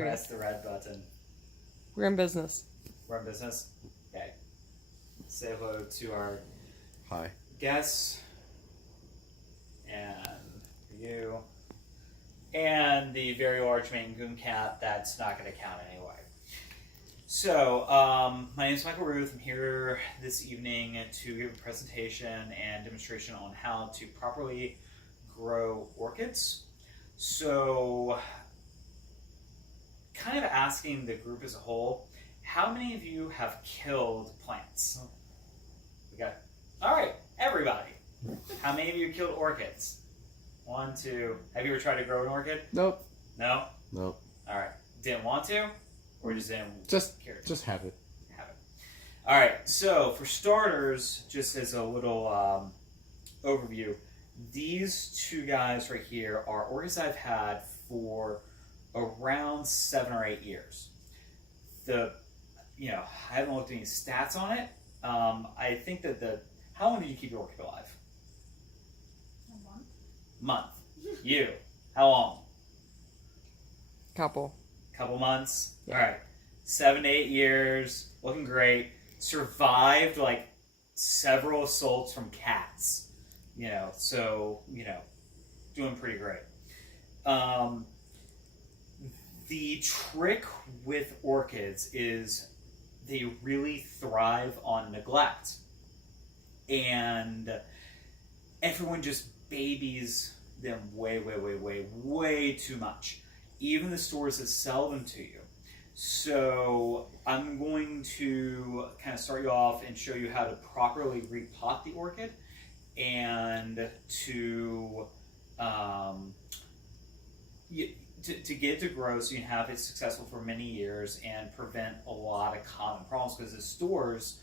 Press the red button. We're in business. We're in business? Okay. Say hello to our Hi. guests. And you. And the very large Maine Coon cat that's not going to count anyway. So, my name is Michael Ruth. I'm here this evening to give a presentation and demonstration on how to properly grow orchids. So, kind of asking the group as a whole, how many of you have killed plants? We got, all right, everybody. How many of you killed orchids? 1, 2. Have you ever tried to grow an orchid? Nope. No? Nope. All right. Didn't want to? Or just didn't care to? Just have it. Have it. All right. So for starters, just as a little overview, these two guys right here are orchids I've had for around 7 or 8 years. I haven't looked at any stats on it. I think that how long did you keep your orchid alive? A month. Month. You. How long? Couple months. Yeah. All right. 7 to 8 years. Looking great. Survived like several assaults from cats. Doing pretty great. The trick with orchids is they really thrive on neglect. And everyone just babies them way too much. Even the stores that sell them to you. So I'm going to kind of start you off and show you how to properly repot the orchid and to get it to grow so you can have it successful for many years and prevent a lot of common problems, because the stores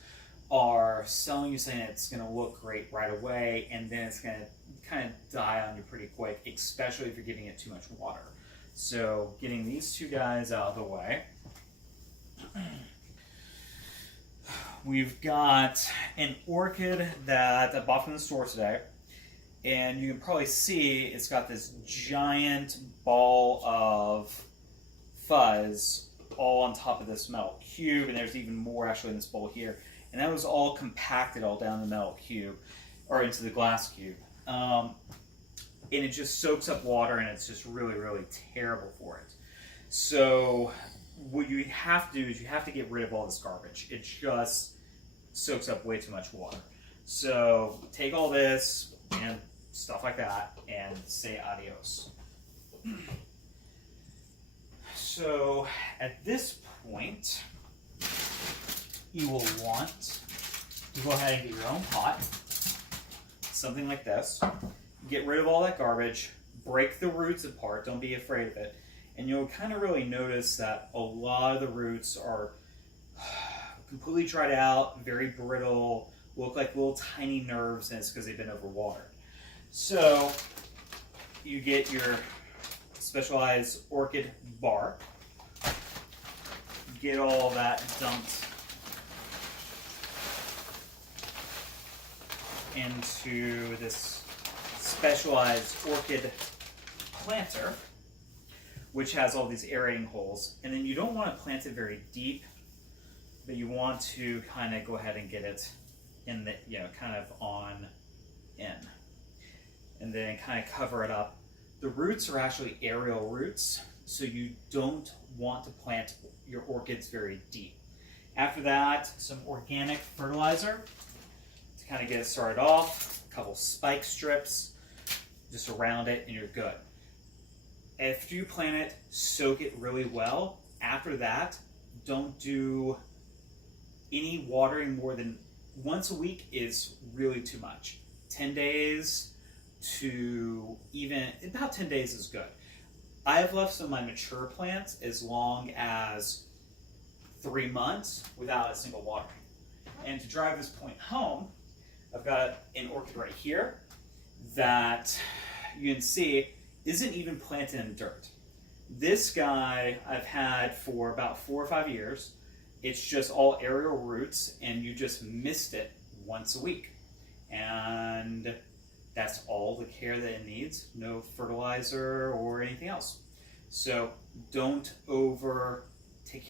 are selling you saying it's going to look great right away and then it's going to kind of die on you pretty quick, especially if you're giving it too much water. So getting these two guys out of the way, we've got an orchid that I bought from the store today, and you can probably see it's got this giant ball of fuzz all on top of this metal cube, and there's even more actually in this bowl here, and that was all compacted all down the metal cube or into the glass cube. And it just soaks up water, and it's just really terrible for it. So what you have to do is you have to get rid of all this garbage. It just soaks up way too much water. So take all this and stuff like that and say adios. So at this point, you will want to go ahead and get your own pot, something like this. Get rid of all that garbage, break the roots apart, don't be afraid of it, and you'll kind of really notice that a lot of the roots are completely dried out, very brittle, look like little tiny nerves, and it's because they've been overwatered. So you get your specialized orchid bark, get all that dumped into this specialized orchid planter, which has all these aerating holes. And then you don't want to plant it very deep, but you want to kind of go ahead and get it in the, kind of on in. And then kind of cover it up. The roots are actually aerial roots, so you don't want to plant your orchids very deep. After that, some organic fertilizer to kind of get it started off, a couple spike strips just around it, and you're good. After you plant it, soak it really well. After that, don't do any watering more than once a week is really too much. 10 days to even, about 10 days is good. I've left some of my mature plants as long as 3 months without a single watering. And to drive this point home, I've got an orchid right here that you can see isn't even planted in dirt. This guy I've had for about 4 or 5 years. It's just all aerial roots, and you just mist it once a week. And that's all the care that it needs, no fertilizer or anything else. So don't over take